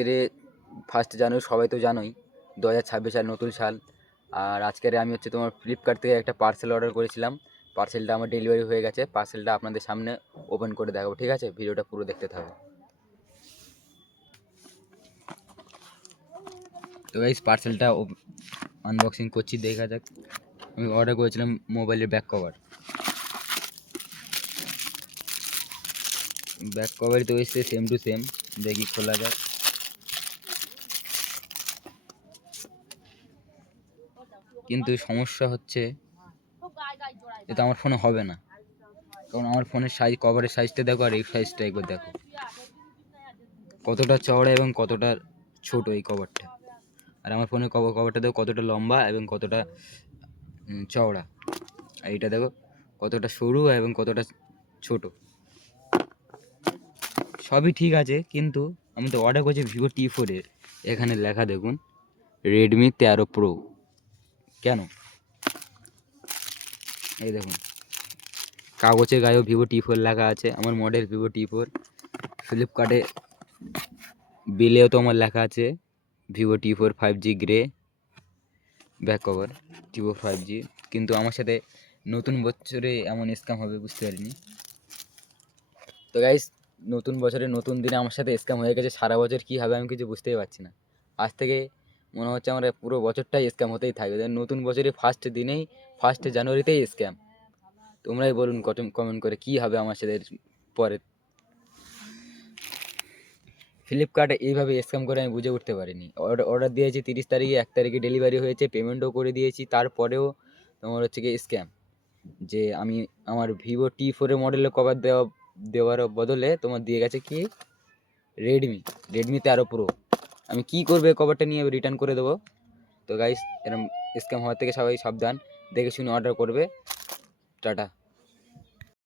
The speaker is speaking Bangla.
আজকের 1 জানুয়ারি সবাই তো জানোই 2026 সাল নতুন সাল। আর আজকের আমি হচ্ছে তোমার ফ্লিপকার্ট থেকে একটা পার্সেল অর্ডার করেছিলাম। পার্সেলটা আমার ডেলিভারি হয়ে গেছে। পার্সেলটা আপনাদের সামনে ওপেন করে দেখাবো, ঠিক আছে? ভিডিওটা পুরো দেখতে থাকো। তো গাইস পার্সেলটা আনবক্সিং করছি, দেখা যাক। আমি অর্ডার করেছিলাম মোবাইলের ব্যাক কভারই তো এসছে সেম টু সেম। দেখি খোলা যাক। কিন্তু সমস্যা হচ্ছে এটা আমার ফোনে হবে না, কারণ আমার ফোনের সাইজ, কভারের সাইজটা দেখো আর এই সাইজটা একবার দেখো কতটা চওড়া এবং কতটা ছোট এই কভারটা। আর আমার ফোনের কভারটা দেখো কতটা লম্বা এবং কতটা চওড়া। আর এইটা দেখো কতটা সরু এবং কতটা ছোট। সবই ঠিক আছে, কিন্তু আমি তো অর্ডার করছি ভিভো T4 এর। এখানে লেখা দেখুন রেডমি 13 প্রো। কেন? এই দেখুন কাগজের গায়েও ভিভো T4 লেখা আছে। আমার মডেল ভিভো T4। ফ্লিপকার্টে বিলেও তো আমার লেখা আছে Vivo T4 5G grey back cover Vivo 5G। কিন্তু আমার সাথে নতুন বছরে এমন স্ক্যাম হবে বুঝতে পারিনি। তো গাইস, নতুন বছরে নতুন দিনে আমার সাথে স্ক্যাম হয়ে গেছে। সারা বছর কী হবে আমি কিছু বুঝতেই পারছি না। আজ থেকে মনে হচ্ছে আমার পুরো বছরটাই স্ক্যাম হতেই থাকবে। নতুন বছরে 1 জানুয়ারিতেই স্ক্যাম। তোমরাই বলুন কমেন্ট করে কী হবে আমার সাথে পরে। ফ্লিপকার্টে এইভাবে স্ক্যাম করে আমি বুঝে উঠতে পারিনি। অর্ডার দিয়েছি 30 তারিখে, 1 তারিখে ডেলিভারি হয়েছে, পেমেন্টও করে দিয়েছি, তারপরেও তোমার হচ্ছে কি স্ক্যাম। যে আমি আমার ভিভো T4 মডেলের কভার দেওয়ার বদলে তোমার দিয়ে গেছে কি রেডমি 13 প্রো। আমি কি করবে কভারটা নিয়ে রিটার্ন করে দেবো। তো গাইস, এরকম স্ক্যাম হওয়ার থেকে সবাই সাবধান, দেখে শুনে অর্ডার করবে। টাটা।